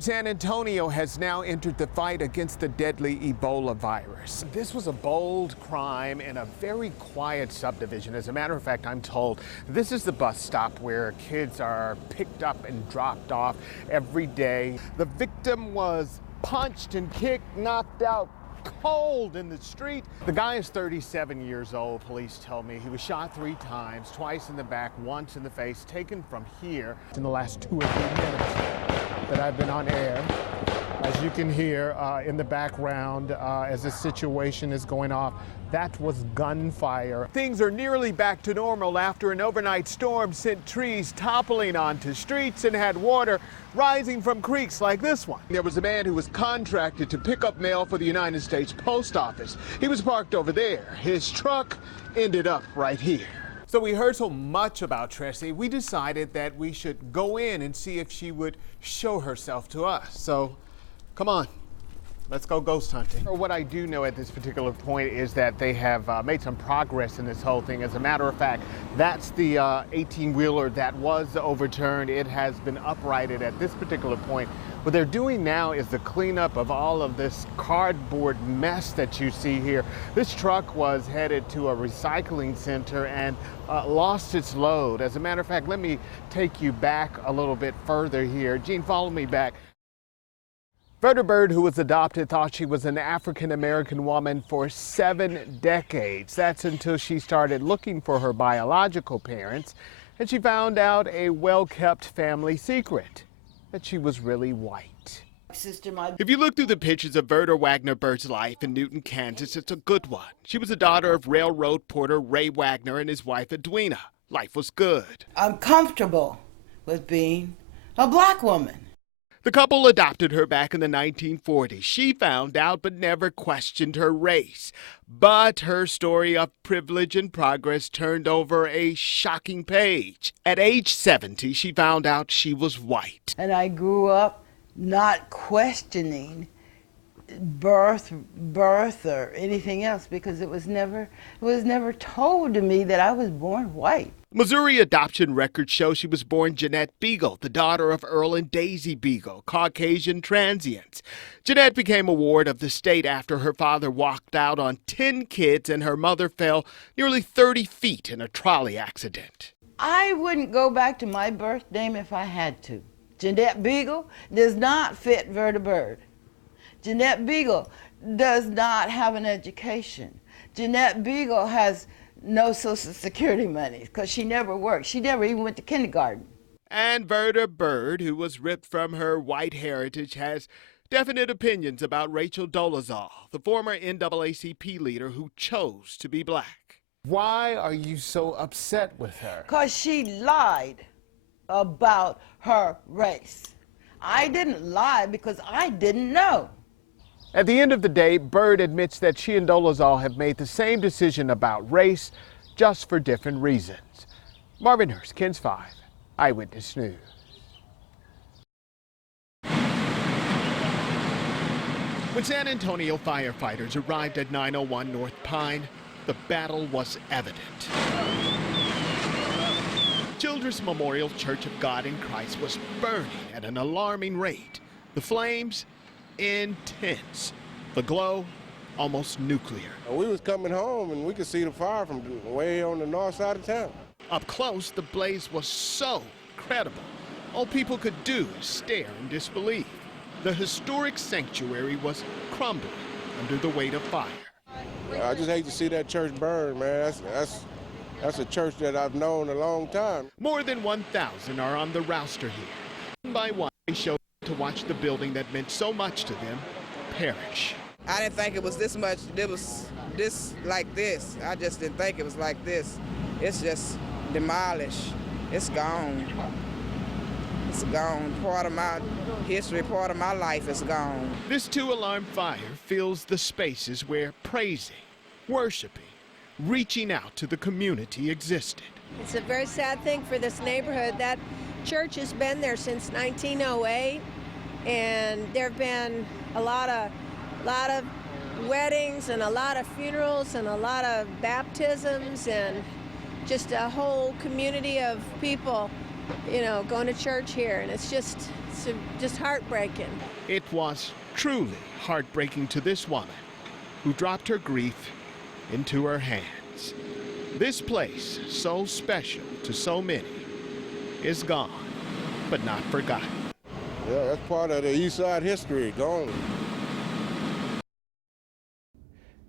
San Antonio has now entered the fight against the deadly Ebola virus. This was a bold crime in a very quiet subdivision. As a matter of fact, I'm told this is the bus stop where kids are picked up and dropped off every day. The victim was punched and kicked, knocked out cold in the street. The guy is 37 years old, police tell me. He was shot 3 times, twice in the back, once in the face, taken from here. In the last 2 or 3 minutes that I've been on air, as you can hear in the background as the situation is going off, that was gunfire. Things are nearly back to normal after an overnight storm sent trees toppling onto streets and had water rising from creeks like this one. There was a man who was contracted to pick up mail for the United States Post Office. He was parked over there. His truck ended up right here. So we heard so much about Tressie, we decided that we should go in and see if she would show herself to us. So come on. Let's go ghost hunting. What I do know at this particular point is that they have made some progress in this whole thing. As a matter of fact, that's the 18-wheeler that was overturned. It has been uprighted at this particular point. What they're doing now is the cleanup of all of this cardboard mess that you see here. This truck was headed to a recycling center and lost its load. As a matter of fact, let me take you back a little bit further here. Gene, follow me back. Verda Bird, who was adopted, thought she was an African-American woman for 7 decades. That's until she started looking for her biological parents, and she found out a well-kept family secret, that she was really white. If you look through the pictures of Verda Wagner Bird's life in Newton, Kansas, it's a good one. She was the daughter of railroad porter Ray Wagner and his wife Edwina. Life was good. I'm comfortable with being a black woman. The couple adopted her back in the 1940s. She found out but never questioned her race. But her story of privilege and progress turned over a shocking page. At age 70, she found out she was white. And I grew up not questioning birth or anything else because it was never told to me that I was born white. Missouri adoption records show she was born Jeanette Beagle, the daughter of Earl and Daisy Beagle, Caucasian transients. Jeanette became a ward of the state after her father walked out on 10 kids and her mother fell nearly 30 feet in a trolley accident. I wouldn't go back to my birth name if I had to. Jeanette Beagle does not fit Verda Bird. Jeanette Beagle does not have an education. Jeanette Beagle has no Social Security money because she never worked. She never even went to kindergarten. And Verda Bird, who was ripped from her white heritage, has definite opinions about Rachel Dolezal, the former NAACP leader who chose to be black. Why are you so upset with her? Because she lied about her race. I didn't lie because I didn't know. At the end of the day, Bird admits that she and Dolezal have made the same decision about race, just for different reasons. Marvin Hurst, KENS 5, Eyewitness News. When San Antonio firefighters arrived at 901 North Pine, the battle was evident. Children's Memorial Church of God in Christ was burning at an alarming rate. The flames intense. The glow, almost nuclear. We was coming home and we could see the fire from way on the north side of town. Up close, the blaze was so incredible. All people could do is stare in disbelief. The historic sanctuary was crumbling under the weight of fire. I just hate to see that church burn, man. That's a church that I've known a long time. More than 1,000 are on the roster here. One by one, they showed to watch the building that meant so much to them perish. I didn't think it was this much. It was this like this. I just didn't think it was like this. It's just demolished. It's gone. It's gone. Part of my history, part of my life is gone. This 2-alarm fire fills the spaces where praising, worshiping, reaching out to the community existed. It's a very sad thing for this neighborhood. That church has been there since 1908, and there have been a lot of weddings and a lot of funerals and a lot of baptisms and just a whole community of people, you know, going to church here, and it's it's just heartbreaking. It was truly heartbreaking to this woman who dropped her grief into her hands. This place, so special to so many, is gone, but not forgotten. Yeah, that's part of the East Side history, gone.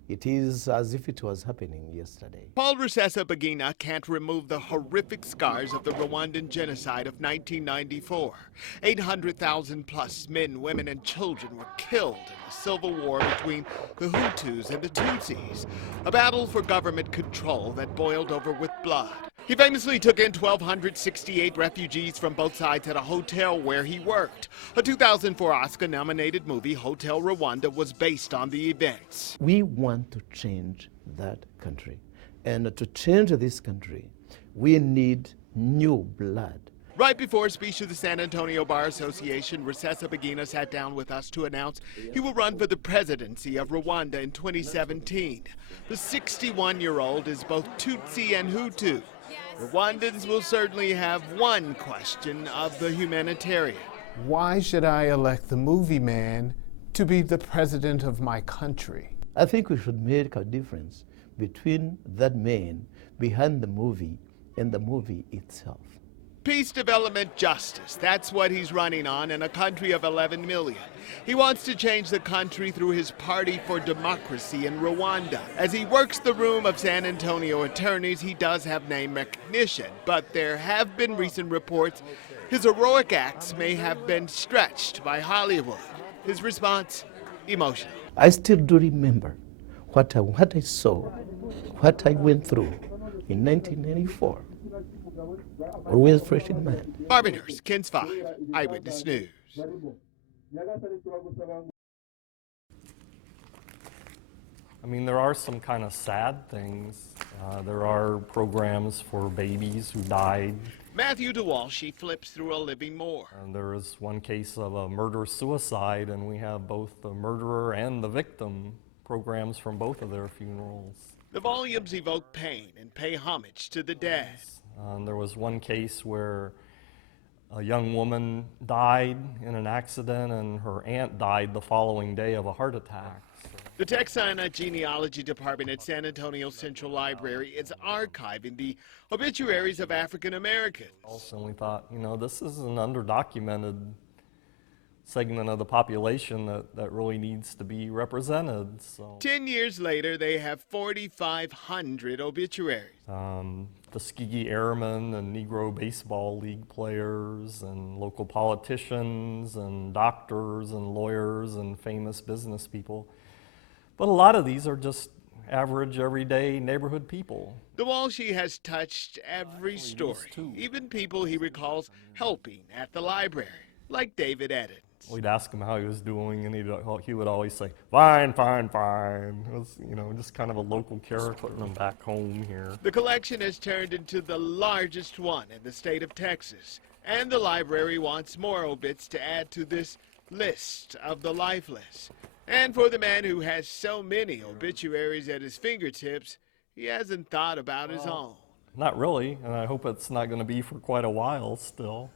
It is as if it was happening yesterday. Paul Rusesabagina can't remove the horrific scars of the Rwandan genocide of 1994. 800,000 plus men, women, and children were killed in the civil war between the Hutus and the Tutsis, a battle for government control that boiled over with blood. He famously took in 1,268 refugees from both sides at a hotel where he worked. A 2004 Oscar-nominated movie, Hotel Rwanda, was based on the events. We want to change that country. And to change this country, we need new blood. Right before a speech to the San Antonio Bar Association, Rusesabagina sat down with us to announce he will run for the presidency of Rwanda in 2017. The 61-year-old is both Tutsi and Hutu. Rwandans will certainly have one question of the humanitarian. Why should I elect the movie man to be the president of my country? I think we should make a difference between that man behind the movie and the movie itself. Peace, development, justice. That's what he's running on in a country of 11 million. He wants to change the country through his Party for Democracy in Rwanda. As he works the room of San Antonio attorneys, he does have name recognition, but there have been recent reports his heroic acts may have been stretched by Hollywood. His response, emotional. I still do remember what I saw, what I went through in 1994. Always fresh in mind. Marvin Hurst, KENS 5, Eyewitness News. I mean, there are some kind of sad things. There are programs for babies who died. Matthew DeWalsh flips through a living more. And there is one case of a murder-suicide, and we have both the murderer and the victim programs from both of their funerals. The volumes evoke pain and pay homage to the dead. There was one case where a young woman died in an accident, and her aunt died the following day of a heart attack. The Texana Genealogy Department at San Antonio Central Library is archiving the obituaries of African Americans. And we thought, you know, this is an underdocumented segment of the population that really needs to be represented. So 10 years later, they have 4,500 obituaries. Tuskegee Airmen and Negro Baseball League players and local politicians and doctors and lawyers and famous business people. But a lot of these are just average, everyday neighborhood people. DeWalsh has touched every story, even people he recalls helping at the library, like David Edens. We'd ask him how he was doing, and he would always say, fine, fine, fine. It was, you know, just kind of a local character from back home here. The collection has turned into the largest one in the state of Texas, and the library wants more obits to add to this list of the lifeless. And for the man who has so many obituaries at his fingertips, he hasn't thought about his own. Not really, and I hope it's not going to be for quite a while still.